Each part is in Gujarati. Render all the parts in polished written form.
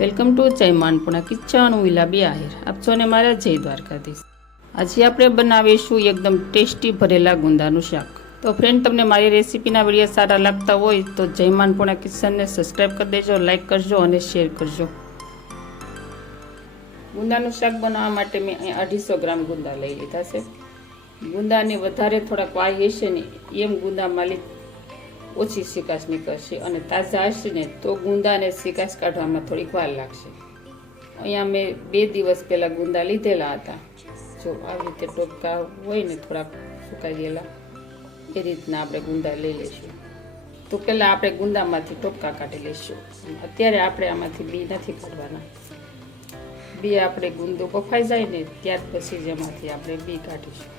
વેલકમ ટુ જય માનપુણા કિચન હું વિલાબી આહિર આપ સૌને મારા જય દ્વારકાધીશ। આજે આપણે બનાવીશું એકદમ ટેસ્ટી ભરેલા ગુંદાનું શાક। તો ફ્રેન્ડ, તમને મારી રેસીપીના વિડીયો સારા લાગતા હોય તો જય માનપુણા કિચનને સબસ્ક્રાઈબ કરી દેજો, લાઇક કરજો અને શેર કરજો। ગુંદાનું શાક બનાવવા માટે મેં અહીં 250 ગ્રામ ગુંદા લઈ લીધા છે। ગુંદાને વધારે થોડાક વાઈ હશે ને એમ ગુંદામાં ઓછી શિકાશ નીકળશે અને તાજા હશે ને તો ગુંદાને શિકાશ કાઢવામાં થોડીક વાર લાગશે। અહીંયા મેં 2 દિવસ પહેલાં ગુંદા લીધેલા હતા। જો આવી રીતે ટોપકા હોય ને થોડાક સુકાઈ ગયેલા એ રીતના આપણે ગુંદા લઈ લઈશું। તો પહેલાં આપણે ગુંદામાંથી ટોપકા કાઢી લઈશું। અત્યારે આપણે આમાંથી બી નથી કાઢવાના, બી આપણે ગુંદો બફાઈ જાય ને ત્યાર પછી જ એમાંથી આપણે બી કાઢીશું।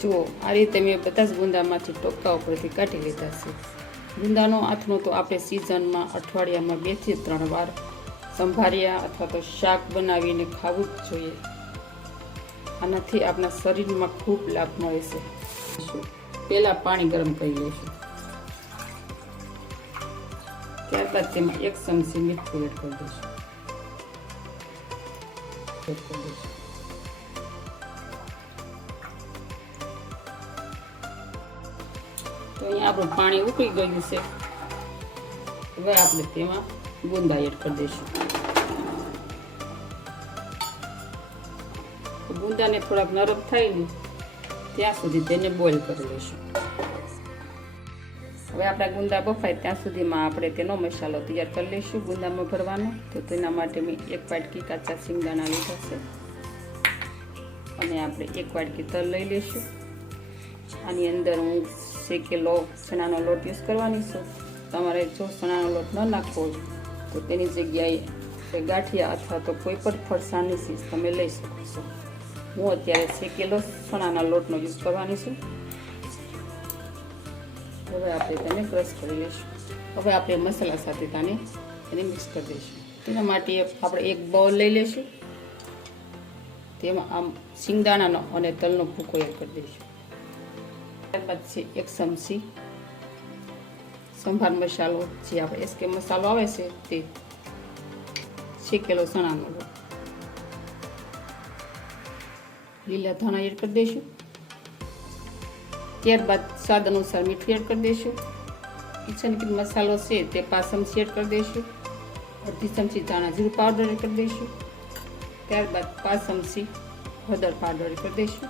જુઓ, આ રીતે મેં બધા જ ગુંદામાંથી ટોપકા ઉપરથી કાઢી લીધા છે। ગુંદાનો આથનો તો આપણે સિઝનમાં અઠવાડિયામાં 2 થી 3 વાર સંભાળ્યા અથવા તો શાક બનાવીને ખાવું જ જોઈએ। આનાથી આપણા શરીરમાં ખૂબ લાભ મળે છે। પહેલાં પાણી ગરમ કરી લઈશું, ત્યારબાદ તેમાં 1 ચમચી મીઠું એડ કરી દઈશું। તો અહીંયા આપણું પાણી ઉકળી ગયું છે। હવે આપણે તેમાં ગુંદા એડ કરી દઈશું। ગુંદાને થોડાક નરમ થાય ને ત્યાં સુધી તેને બોઇલ કરી લઈશું। હવે આપણા ગુંદા બફાય ત્યાં સુધીમાં આપણે તેનો મસાલો તૈયાર કરી લઈશું ગુંદામાં ભરવાનો। તો તેના માટે મેં 1 વાટકી કાચા સિંગદાણા લીધા છે અને આપણે 1 વાટકી તલ લઈ લઈશું। આની અંદર હું શેકેલો ચણાનો લોટ યુઝ કરવાની છું। તમારે જો ચણાનો લોટ ન નાખવો હોય તો તેની જગ્યાએ ગાંઠિયા અથવા તો કોઈ પણ ફરસાણની ચીજ તમે લઈ શકો છો। હું અત્યારે શેકેલો ચણાના લોટનો યુઝ કરવાની છું। હવે આપણે તેને ક્રશ કરી લઈશું। હવે આપણે મસાલા સાથે તેને મિક્સ કરી દઈશું। તેના માટે આપણે 1 બાઉલ લઈ લઈશું, તેમાં આમ સિંગદાણાનો અને તલનો ભૂકો એડ કરી દઈશું। ત્યારબાદ છે 1 ચમચી સંભાર મસાલો, જે આપણે એસકે મસાલો આવે છે તે, શેકેલો ચણાનો લોટ, લીલા ધાણા એડ કરી દઈશું। ત્યારબાદ સ્વાદ અનુસાર મીઠું એડ કરી દઈશું। કિચન કિંગ મસાલો છે તે 5 ચમચી એડ કરી દઈશું। 1/2 ચમચી ધાણા જીરું પાવડર એડ કરી દઈશું। ત્યારબાદ 5 ચમચી હળદર પાવડર એડ કરી દઈશું।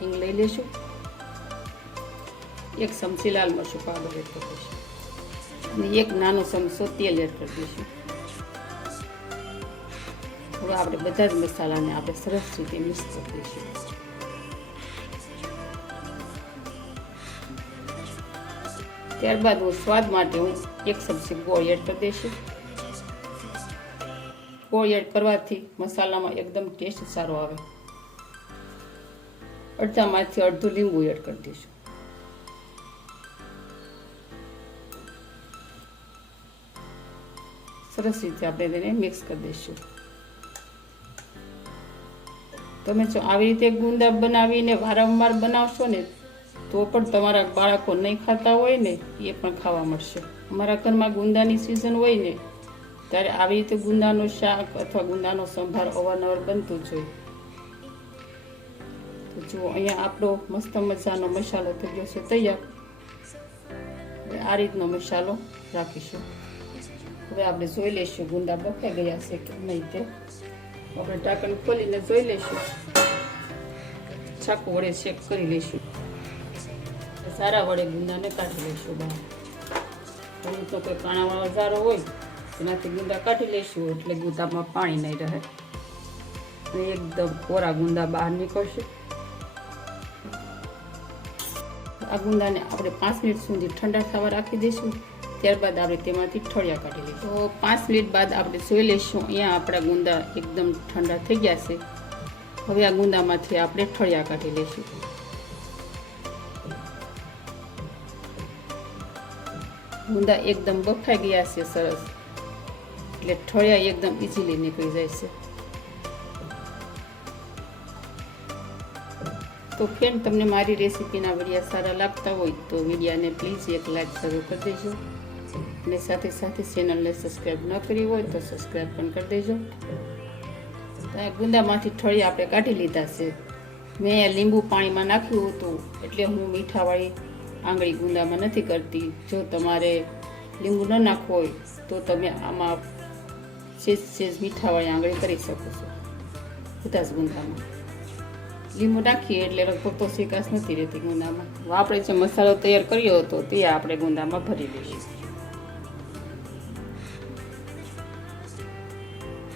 હિંગ લઈ લઈશું। 1 ચમચી લાલ મરચું પાવડર એડ કરી દઈશું અને 1 નાનો ચમચો તેલ એડ કરી દઈશું। હવે આપણે બધા જ મસાલાને આપણે સરસ રીતે મિક્સ કરી દઈશું। ત્યારબાદ હું સ્વાદ માટે 1 ચમચી ગોળ એડ કરી દઈશું। ગોળ એડ કરવાથી મસાલામાં એકદમ ટેસ્ટ સારો આવે। અડધામાંથી અડધું લીંબુ એડ કરી દઈશું। સરસ રીતે આપણે તેને મિક્સ કરી દઈશું। તમે જો આવી રીતે ગુંદા બનાવીને વારંવાર બનાવશો ને તો પણ તમારા બાળકો નહીં ખાતા હોય ને એ પણ ખાવા મળશે। અમારા ઘરમાં ગુંદાની સિઝન હોય ને ત્યારે આવી રીતે ગુંદાનું શાક અથવા ગુંદાનો સંભાર અવારનવાર બનતું જ હોય। તો જુઓ, અહીંયા આપણો મસ્ત મજાનો મસાલો થઈ ગયો છે તૈયાર। આ રીતનો મસાલો રાખીશું। હવે આપણે જોઈ લઈશું ગુંદા બફાઈ ગયા છે કે નહીં તે। આપણે ઢાંકણ ખોલીને જોઈ લઈશું, ચાકુ વડે ચેક કરી લઈશું। સારા વડે ગુંદાને કાઢી લઈશું બહાર। અમુક તો કોઈ કાણાવાળો ઝારો હોય તેનાથી ગુંદા કાઢી લઈશું એટલે ગુંદામાં પાણી નહીં રહે અને એકદમ કોરા ગુંદા બહાર નીકળશે। આ ગુંદાને આપણે 5 મિનિટ સુધી ઠંડા થવા રાખી દઈશું। ત્યારબાદ આપણે તેમાંથી ઠળિયા કાઢી લઈશું। તો 5 મિનિટ બાદ આપણે જોઈ લઈશું, અહીંયા આપણા ગુંદા એકદમ ઠંડા થઈ ગયા છે। હવે આ ગુંદામાંથી આપણે ઠળિયા કાઢી લઈશું। ગુંદા એકદમ બફાઈ ગયા છે સરસ, એટલે ઠળિયા એકદમ ઇઝીલી નીકળી જાય છે। તો ફ્રેન્ડ, તમને મારી રેસીપીના વિડીયો સારા લાગતા હોય તો વિડીયોને પ્લીઝ 1 લાઈક જરૂર કરી દેજો। અને સાથે સાથે ચેનલને સબસ્ક્રાઈબ ન કરી હોય તો સબસ્ક્રાઈબ પણ કરી દેજો. ગુંદામાંથી ઠળી આપણે કાઢી લીધા છે. મેં અહીંયા લીંબુ પાણીમાં નાખ્યું હતું એટલે હું મીઠાવાળી આંગળી ગુંદામાં નથી કરતી. જો તમારે લીંબુ ન નાખવું હોય તો તમે આમાં સેજ મીઠાવાળી આંગળી કરી શકો છો. બધા જ ગુંદામાં લીંબુ નાખીએ એટલે લગભગ તો શેકાશ નથી રહેતી ગુંદામાં. આપણે જે મસાલો તૈયાર કર્યો હતો તે આપણે ગુંદામાં ભરી દઈશું.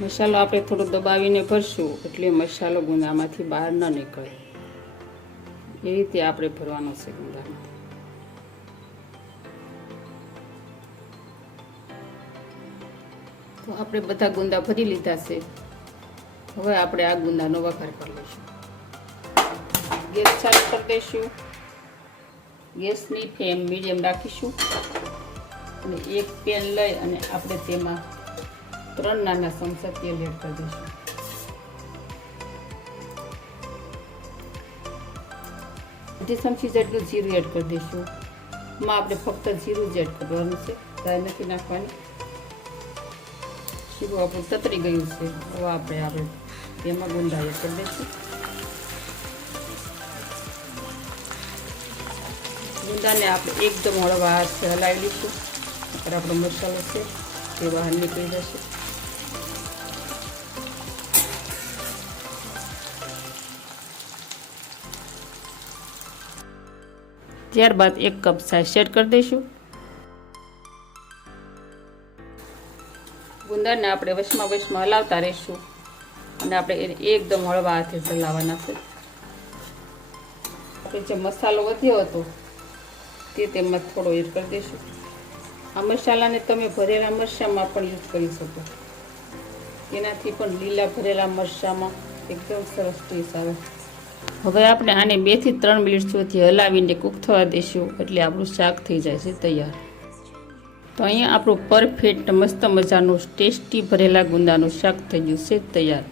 મસાલો આપણે થોડો દબાવીને ભરશું એટલે મસાલો ગુંદામાંથી બહાર ન નીકળે. એ રીતે આપણે ભરવાનો છે ગુંદામાં. તો આપણે બધા ગુંદા ભરી લીધા છે. હવે આપણે આ ગુંદાનો વઘાર કરી લઈશું. ગેસ ચાલુ કરી દઈશું. ગેસની ફ્લેમ મીડિયમ રાખીશું અને એક પેન લઈ અને આપણે તેમાં 3 નાના ચમચા તેલ એડ કરી દઈશું. અડધી ચમચી જેટલું જીરું એડ કરી દઈશું. એમાં આપણે ફક્ત જીરું જ એડ કરવાનું છે, રાઈ નથી નાખવાની. જીરું આપણું તતરી ગયું છે. હવે આપણે તેમાં ગુંદા એડ કરી દઈશું. ગુંદાને આપણે એકદમ હળવા હાથથી હલાવી લઈશું. આપણો મસાલો છે તે બહાર નીકળી જશે. ત્યારબાદ 1 કપ છાશ એડ કરી દઈશું. ગુંદાને આપણે વચમાં હલાવતા રહીશું અને આપણે એને એકદમ હળવા હાથે ચલાવવાના છે. આપણે જે મસાલો વધ્યો હતો તે તેમાં થોડો એડ કરી દઈશું. આ મસાલાને તમે ભરેલા મરચાંમાં પણ યુઝ કરી શકો. તેનાથી પણ લીલા ભરેલા મરચાંમાં એકદમ સરસ ટેસ્ટ આવે. હવે આપણે આને 2 થી 3 મિનિટ સુધી હલાવીને કૂક થવા દઈશું એટલે આપણું શાક થઈ જાય છે તૈયાર. તો અહીંયા આપણું પરફેક્ટ મસ્ત મજાનું ટેસ્ટી ભરેલા ગુંદાનું શાક થઈ ગયું છે તૈયાર.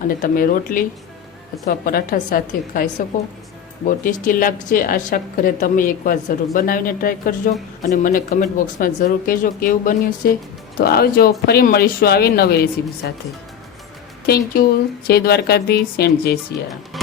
અને તમે રોટલી અથવા પરાઠા સાથે ખાઈ શકો. બહુ ટેસ્ટી લાગશે આ શાક. ઘરે તમે એકવાર જરૂર બનાવીને ટ્રાય કરજો અને મને કમેન્ટ બોક્સમાં જરૂર કહેજો કેવું બન્યું છે. તો આવજો, ફરી મળીશું આવી નવી રેસીપી સાથે. Thank you. જય દ્વારકાધીશ એન્ડ જય સિયારામ.